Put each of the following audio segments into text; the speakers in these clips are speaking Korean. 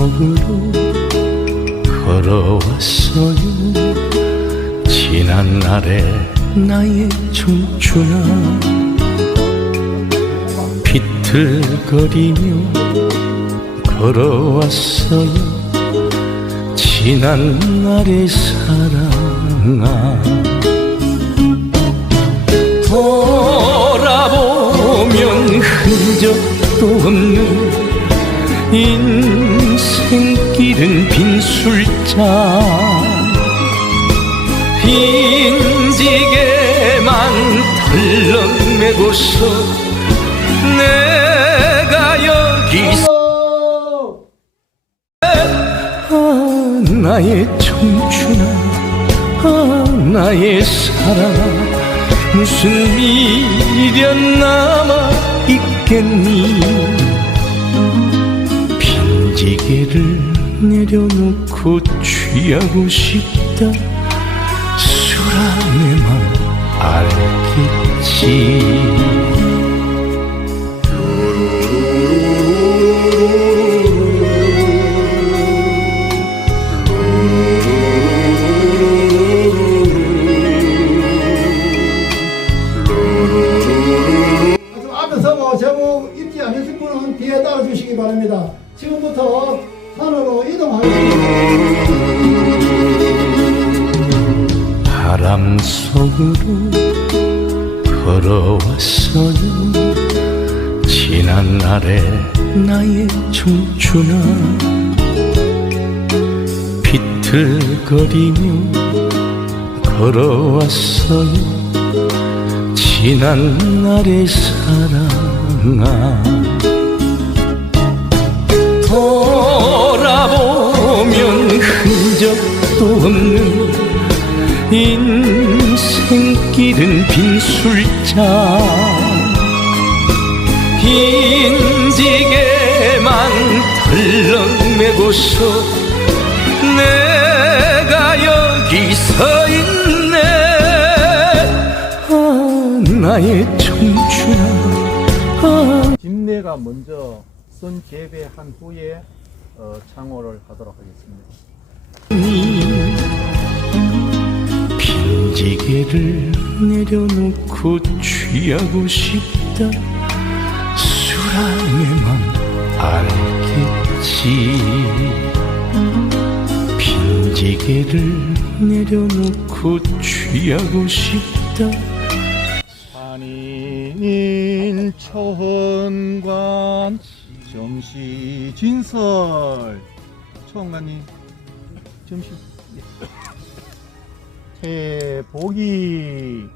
추억으로 걸어왔어요. 지난 날의 나의 춤추나 비틀거리며 걸어왔어요. 지난 날의 사랑아. 돌아보면 흔적도 없는 인 생길은 빈술자 빈지게만 덜렁매고서 내가 여기 아, 나의 청춘아 아, 나의 사랑아 무슨 미련 남아 있겠니? 빈지게를 내려놓고 취하고 싶다. 맘 알겠지 속으로 걸어왔어요. 지난 날의 나의 청춘아 비틀거리며 걸어왔어요. 지난 날의 사랑아 인생길은 빈술자. 빈지게만 덜렁 매고서 내가 여기 서 있네. 아, 나의 청춘아. 아, 김내가 먼저 선 재배한 후에 어, 창호를 하도록 하겠습니다. 빈지게를 내려놓고 취하고 싶다. 맘 알겠지. 빈지게를 내려놓고 취하고 싶다. 산인 초헌관 정시 진설. 초헌관님 정시 대복이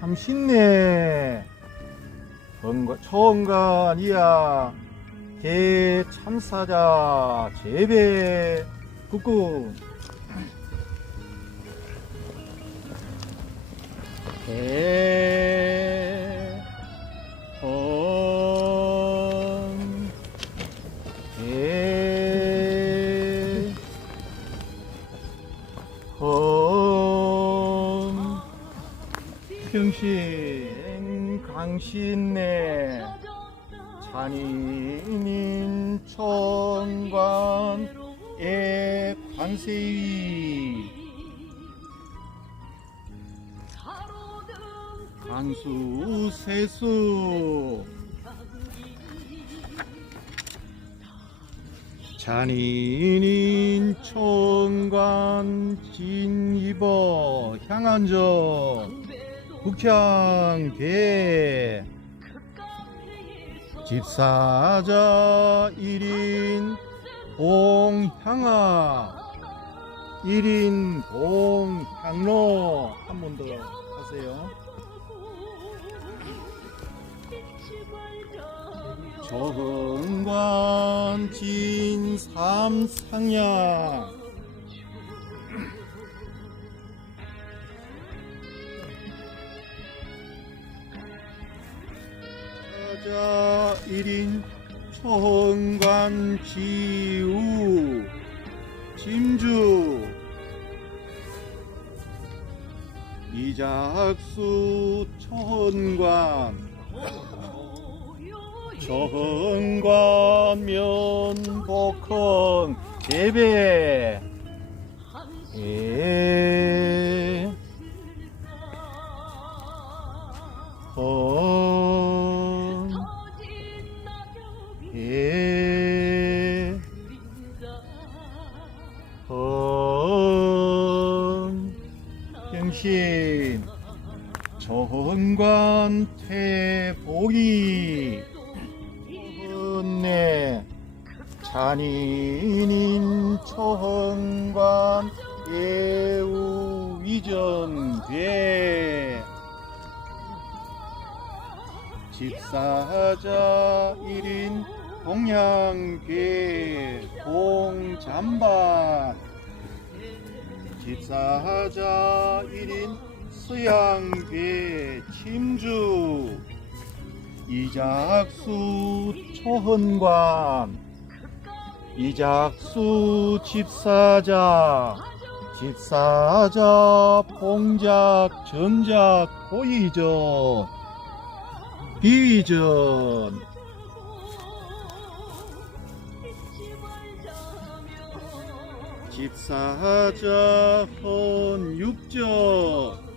뱅참신내 헌관 초헌관이야. 대참사자 재배. 국군 대헌 평신 강신내 잔인인 천관 의 관세위. 강수 세수. 잔인인 청관 진입어 향안정 북향대 집사자 1인 봉향아 1인 봉향로. 한 번 더 하세요. 정관 진삼상향 자 1인 청관 지우 짐주. 이작수 천관 정관 면복헌 예배 예 잔인인 초흥관 예우 위전괴 집사자 1인 동양괴 공잠반. 집사자 1인 서양괴 침주. 이작수 초헌관 이작수 집사자 집사자 봉작 전작 고이전 비전. 집사자 헌육적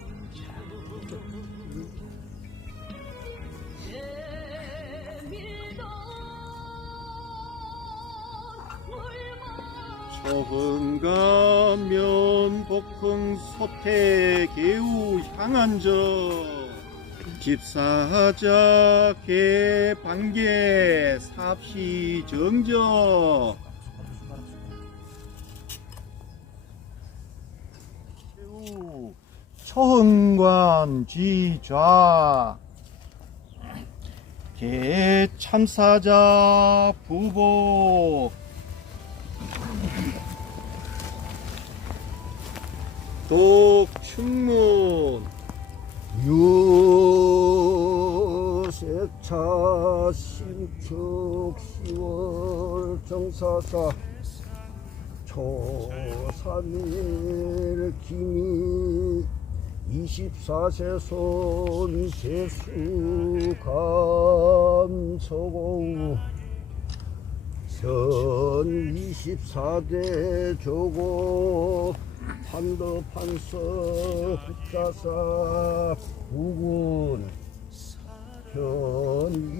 초흥가면 복흥 소태 개우 향한저 집사자 개방계 삽시 정저. 초흥관 지좌 개 참사자 부복 독충문. 유세차 신축 10월 정사사 초3일 기미 24세 손 세수 감소공 현 24대 조고 판도 판서 국가사 부군 현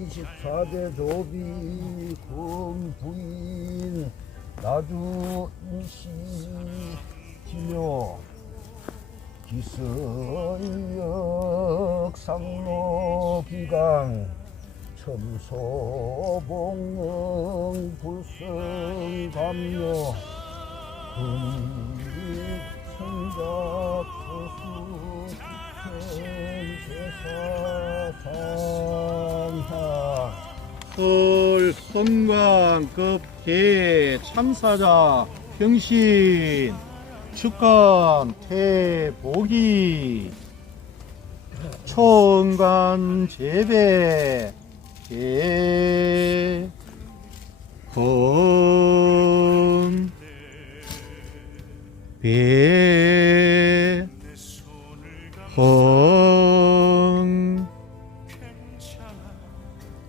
24대 조비 군 부인 나주 임시 진요 기선역 상로 기강 첨소봉응 불성 감요 분리 성작 소수 천세사 상하 헐 선광급개 참사자 병신 축간 태복이 총관 재배 개헌 배헌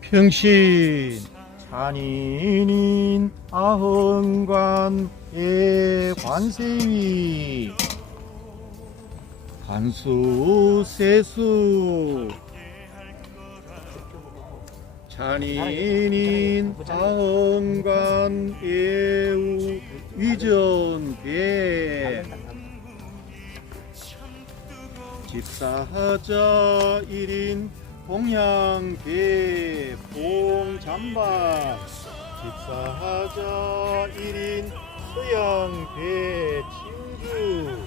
평신. 잔인인 아흥관의 관세위 간수 세수 잔인인 아흥관 예 우 위전배 집사자 1인 동양계 봉잠반 집사자 1인 서양계 침주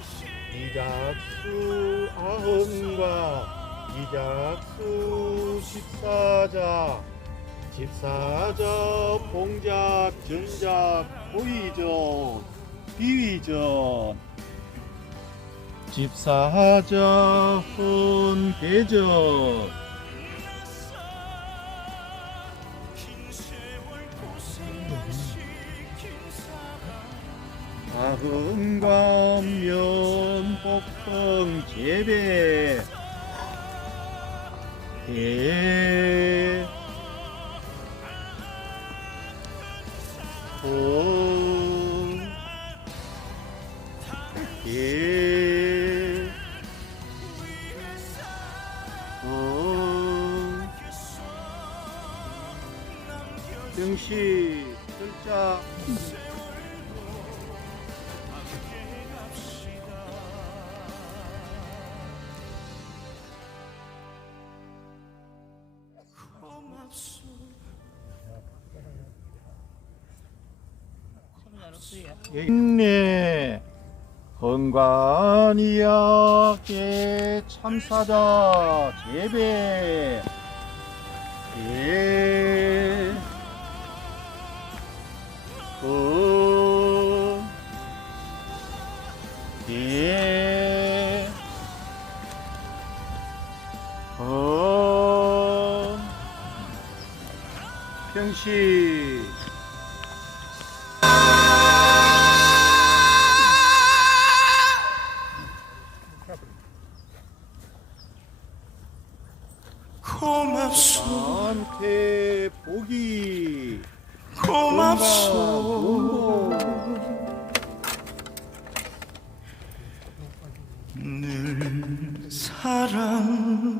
이작수 아흥과 이작수 집사자 집사자 봉작 전작 고의전 비위전. 집사자 헌배전. 아흥감 면 복성 재배. 대 온, 예, 온, 정시, 글자, 건관이야게 참사다 재배 예 건, 예, 건, 평시, 늘 사랑